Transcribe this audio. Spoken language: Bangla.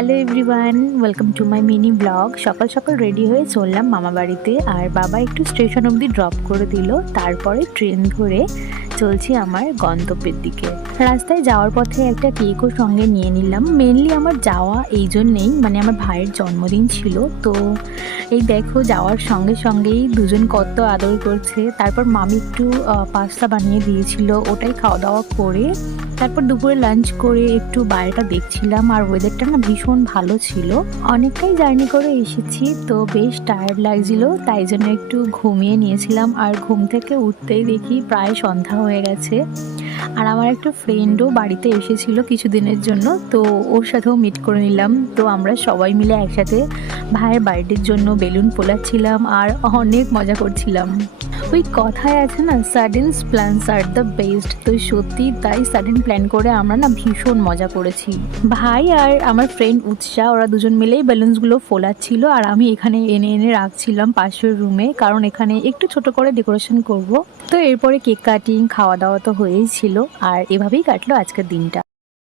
Hello everyone, welcome to my mini blog. সকাল সকাল রেডি হয়ে চললাম মামা বাড়িতে, আর বাবা একটু স্টেশন অবধি ড্রপ করে দিল। তারপরে ট্রেন ধরে চলছি আমার গন্তব্যের দিকে। রাস্তায় যাওয়ার পথে একটা কেকও সঙ্গে নিয়ে নিলাম। মেনলি আমার যাওয়া এই জন্যেই, মানে আমার ভাইয়ের জন্মদিন ছিল। তো এই দেখো, যাওয়ার সঙ্গে সঙ্গেই দুজন কত আদর করছে। তারপর মামি একটু পাস্তা বানিয়ে দিয়েছিল, ওটাই খাওয়া দাওয়া করে তারপর দুপুরে লাঞ্চ করে একটু বাইরেটা দেখছিলাম। আর ওয়েদারটা না ভীষণ ভালো ছিল। অনেকটাই জার্নি করে এসেছি, তো বেশ টায়ার্ড লাগছিল, তাই জন্য একটু ঘুমিয়ে নিয়েছিলাম। আর ঘুম থেকে উঠতেই দেখি প্রায় সন্ধ্যা হয়ে গেছে। আর আমার একটা ফ্রেন্ডও বাড়িতে এসেছিল কিছুদিনের জন্য, তো ওর সাথেও মিট করে নিলাম। তো আমরা সবাই মিলে একসাথে ভাইয়ের বার্থডের জন্য বেলুন ফোলাচ্ছিলাম আর অনেক মজা করছিলাম। ওই কথায় আছে না, sudden plans are the best. তো সত্যি তাই, সাডেন প্ল্যান করে আমরা না ভীষণ মজা করেছি। ভাই আর আমার ফ্রেন্ড উৎসাহ, ওরা দুজন মিলেই বেলুনসগুলো ফোলাচ্ছিল, আর আমি এখানে এনে এনে রাখছিলাম পাশের রুমে, কারণ এখানে একটু ছোট করে ডেকোরেশন করব। তো এরপরে কেক কাটিং, খাওয়া দাওয়া তো হয়েই ছিল, আর এভাবেই কাটলো আজকের দিনটা।